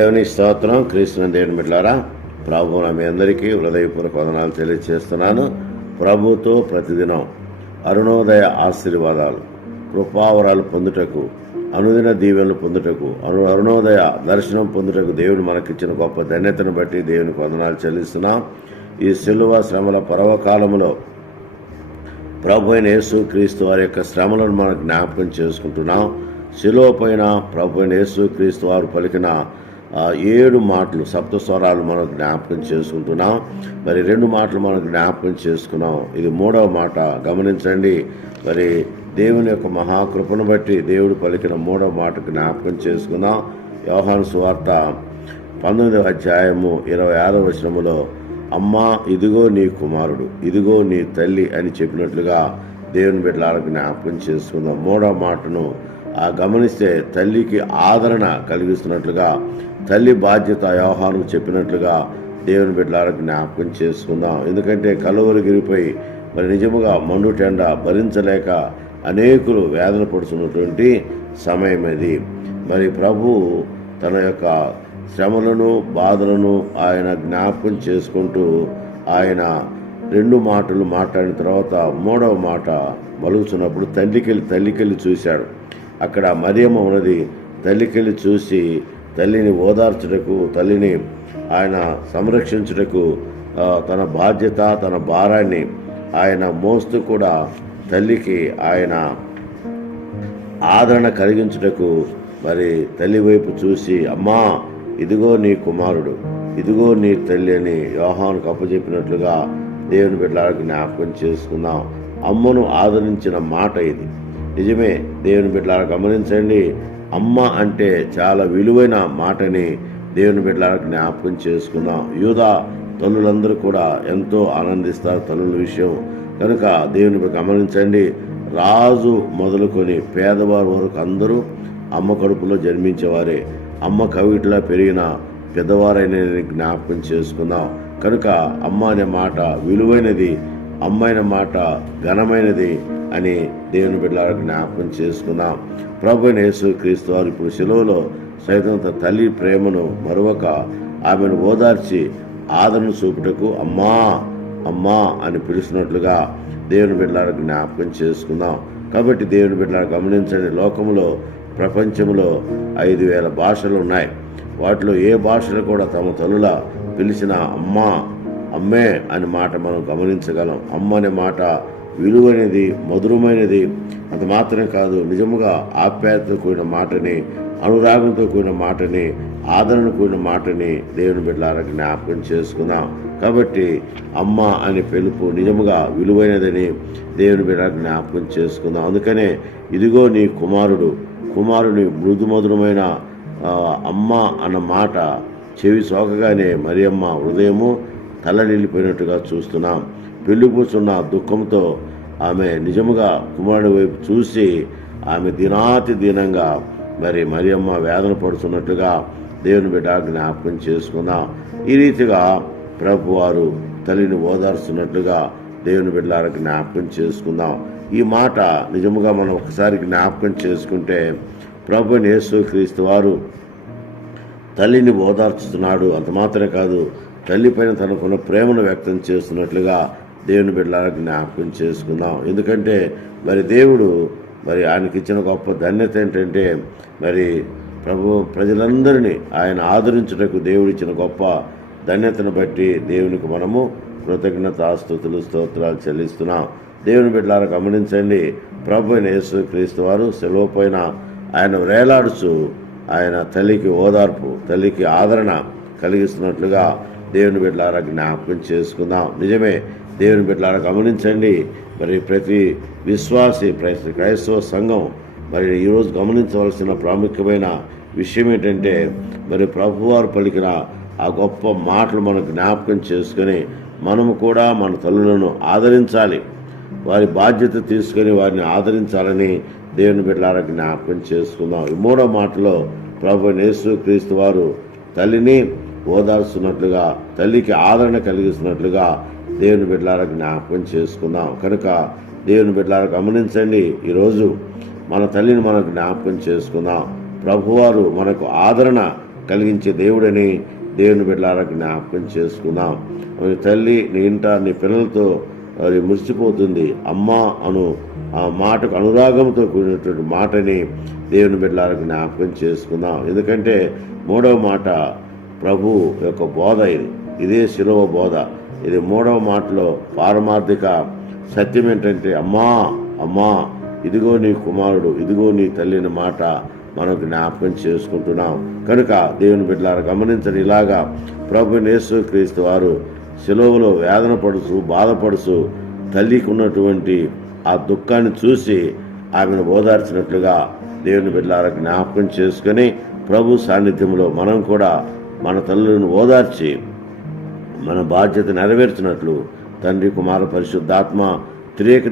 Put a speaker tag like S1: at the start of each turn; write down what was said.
S1: దేవుని స్తోత్రం కృష్ణ దేవుని బిడ్డారా ప్రభు మీ అందరికీ హృదయపూర్వక వదనాలు తెలియజేస్తున్నాను ప్రభుతో ప్రతిదినం అరుణోదయ ఆశీర్వాదాలు కృపావరాలు పొందుటకు అనుదిన దీవెనలు పొందుటకు అను అరుణోదయ దర్శనం పొందుటకు దేవుడు మనకిచ్చిన గొప్ప ధన్యతను బట్టి దేవునికి వందనాలు చెల్లిస్తున్నాం. ఈ సిలువ శ్రమల పర్వకాలములో ప్రభు అయిన యేసు క్రీస్తు వారి యొక్క శ్రమలను మనం జ్ఞాపకం చేసుకుంటున్నాం. శిలువ పైన ప్రభు అయిన యేసు క్రీస్తు వారు పలికిన ఏడు మాటలు సప్తస్వరాలు మనం జ్ఞాపకం చేసుకుంటున్నాం. మరి రెండు మాటలు మనం జ్ఞాపకం చేసుకున్నాం. ఇది మూడవ మాట. గమనించండి మరి దేవుని యొక్క మహాకృపను బట్టి దేవుడు పలికిన మూడవ మాట జ్ఞాపకం చేసుకుందాం. వ్యవహార సువార్త పంతొమ్మిదవ అధ్యాయము ఇరవై ఆరో వచనములో అమ్మా ఇదిగో నీ కుమారుడు ఇదిగో నీ తల్లి అని చెప్పినట్లుగా దేవుని బిడ్డలకు జ్ఞాపకం చేసుకుందాం. మూడో మాటను ఆ గమనిస్తే తల్లికి ఆదరణ కలిగిస్తున్నట్లుగా తల్లి బాధ్యత వ్యవహారం చెప్పినట్లుగా దేవుని బిడ్డలారా జ్ఞాపకం చేసుకుందాం. ఎందుకంటే కలువరిగిరిపై మరి నిజముగా మండుటెండ భరించలేక అనేకులు వేదన పడుతున్నటువంటి సమయం ఇది. మరి ప్రభు తన యొక్క శ్రమలను బాధలను ఆయన జ్ఞాపకం చేసుకుంటూ ఆయన రెండు మాటలు మాట్లాడిన తర్వాత మూడవ మాట మలుగుతున్నప్పుడు తల్లికెళ్ళి తల్లికెళ్ళి చూశాడు. అక్కడ మరియమ్మ ఉన్నది తల్లికెళ్ళి చూసి తల్లిని ఓదార్చుటకు తల్లిని ఆయన సంరక్షించుటకు తన బాధ్యత తన భారాన్ని ఆయన మోస్తూ కూడా తల్లికి ఆయన ఆదరణ కలిగించుటకు మరి తల్లి వైపు చూసి అమ్మా ఇదిగో నీ కుమారుడు ఇదిగో నీ తల్లి అని యోహానుకు అప్పచెప్పినట్లుగా దేవుని బిడ్డలకు జ్ఞాపకం చేసుకుందాం. అమ్మను ఆదరించిన మాట ఇది. నిజమే దేవుని బిడ్డలకు గమనించండి అమ్మ అంటే చాలా విలువైన మాటని దేవుని బిడ్డలకు జ్ఞాపకం చేసుకుందాం. యూదా తల్లులందరూ కూడా ఎంతో ఆనందిస్తారు తల్లుల విషయం. కనుక దేవుని గమనించండి. రాజు మొదలుకొని పేదవారు వరకు అందరూ అమ్మ కడుపులో జన్మించేవారే. అమ్మ కవిటిలా పెరిగిన పెద్దవారైన జ్ఞాపకం చేసుకుందాం. కనుక అమ్మ అనే మాట విలువైనది అమ్మైన మాట ఘనమైనది అని దేవుని బిడ్డలకు జ్ఞాపకం చేసుకుందాం. ప్రభు యేసు క్రీస్తు వారు ఇప్పుడు సెలవులో సైతం తన తల్లి ప్రేమను మరొక ఆమెను ఓదార్చి ఆదరణ చూపుటకు అమ్మా అమ్మా అని పిలుస్తున్నట్లుగా దేవుని బిడ్డలకు జ్ఞాపకం చేసుకుందాం. కాబట్టి దేవుని బిడ్డలను గమనించండి లోకంలో ప్రపంచంలో ఐదు వేల భాషలు ఉన్నాయి. వాటిలో ఏ భాషలు కూడా తమ తల్లుల పిలిచిన అమ్మా అమ్మే అనే మాట మనం గమనించగలం. అమ్మ అనే మాట విలువైనది మధురమైనది. అంత మాత్రమే కాదు నిజముగా ఆప్యాయతతో కూడిన మాటని అనురాగంతో కూడిన మాటని ఆదరణ కూడిన మాటని దేవుని బిడ్డలారా జ్ఞాపకం చేసుకుందాం. కాబట్టి అమ్మ అనే పిలుపు నిజముగా విలువైనదని దేవుని బిడ్డ జ్ఞాపకం చేసుకుందాం. అందుకనే ఇదిగో నీ కుమారుడు కుమారుని మృదు మధురమైన అమ్మ అన్న మాట చెవి సోకగానే మరియమ్మ హృదయము తల్లడిల్లిపోయినట్టుగా చూస్తున్నాం. పెళ్ళిపోతున్న దుఃఖంతో ఆమె నిజముగా కుమారుడి వైపు చూసి ఆమె దినాతి దీనంగా మరి మరియమ్మ వేదన పడుతున్నట్టుగా దేవుని బిడ్డ జ్ఞాపకం చేసుకుందాం. ఈ రీతిగా ప్రభు వారు తల్లిని ఓదార్చున్నట్లుగా దేవుని బిడ్డలారా జ్ఞాపకం చేసుకుందాం. ఈ మాట నిజముగా మనం ఒకసారి జ్ఞాపకం చేసుకుంటే ప్రభు యేసు క్రీస్తు వారు తల్లిని ఓదార్చుతున్నాడు. అంత మాత్రమే కాదు తల్లిపైన తనకున్న ప్రేమను వ్యక్తం చేస్తున్నట్లుగా దేవుని బిడ్డలారా జ్ఞాపకం చేసుకుందాం. ఎందుకంటే మరి దేవుడు మరి ఆయనకి ఇచ్చిన గొప్ప ధన్యత ఏంటంటే మరి ప్రభు ప్రజలందరినీ ఆయన ఆదరించుటకు దేవుడు ఇచ్చిన గొప్ప ధన్యతను బట్టి దేవునికి మనము కృతజ్ఞతాస్తుతులు స్తోత్రాలు చెల్లిస్తున్నాం. దేవుని బిడ్డలారా గమనించండి. ప్రభు అయిన యేసు క్రీస్తు వారు సెలవు పైన ఆయన వేలాడుచు ఆయన తల్లికి ఓదార్పు తల్లికి ఆదరణ కలిగిస్తున్నట్లుగా దేవుని బిడ్డలారా జ్ఞాపకం చేసుకుందాం. నిజమే దేవుని బిడ్డలారా గమనించండి. మరి ప్రతి విశ్వాసి ప్రతి క్రైస్తవ సంఘం మరి ఈరోజు గమనించవలసిన ప్రాముఖ్యమైన విషయం ఏంటంటే మరి ప్రభువారు పలికిన ఆ గొప్ప మాటలు మనం జ్ఞాపకం చేసుకొని మనము కూడా మన తల్లులను ఆదరించాలి. వారి బాధ్యత తీసుకొని వారిని ఆదరించాలని దేవుని బిడ్డలారా జ్ఞాపకం చేసుకుందాం. ఈ మూడో మాటలో ప్రభు నేసు క్రీస్తు వారు తల్లిని ఓదార్చున్నట్లుగా తల్లికి ఆదరణ కలిగిస్తున్నట్లుగా దేవుని బిడ్డలారా జ్ఞాపకం చేసుకుందాం. కనుక దేవుని బిడ్డలారా గమనించండి ఈరోజు మన తల్లిని మనం జ్ఞాపకం చేసుకుందాం. ప్రభువారు మనకు ఆదరణ కలిగించే దేవుడని దేవుని బిడ్డలారా జ్ఞాపకం చేసుకుందాం. మరి తల్లి నీ ఇంట నీ పిల్లలతో అది మురిసిపోతుంది. అమ్మ అను ఆ మాటకు అనురాగంతో కూడినటువంటి మాటని దేవుని బిడ్డలారా జ్ఞాపకం చేసుకుందాం. ఎందుకంటే మూడవ మాట ప్రభు యొక్క బోధ ఇది. ఇదే శిలువ బోధ. ఇది మూడవ మాటలో పారమార్థిక సత్యం ఏంటంటే అమ్మా అమ్మా ఇదిగో నీ కుమారుడు ఇదిగో నీ తల్లిని మాట మనం జ్ఞాపకం చేసుకుంటున్నాం. కనుక దేవుని బిడ్డలారు గమనించండి ఇలాగా ప్రభు నేసు క్రీస్తు వారు సెలవులో వేదన పడుచు బాధపడుచు తల్లికి ఉన్నటువంటి ఆ దుఃఖాన్ని చూసి ఆమెను ఓదార్చినట్లుగా దేవుని బిడ్డలారా జ్ఞాపకం చేసుకొని ప్రభు సాన్నిధ్యంలో మనం కూడా మన తల్లులను ఓదార్చి మన బాధ్యత నెరవేర్చినట్లు తండ్రి కుమార పరిశుద్ధాత్మ త్రియేక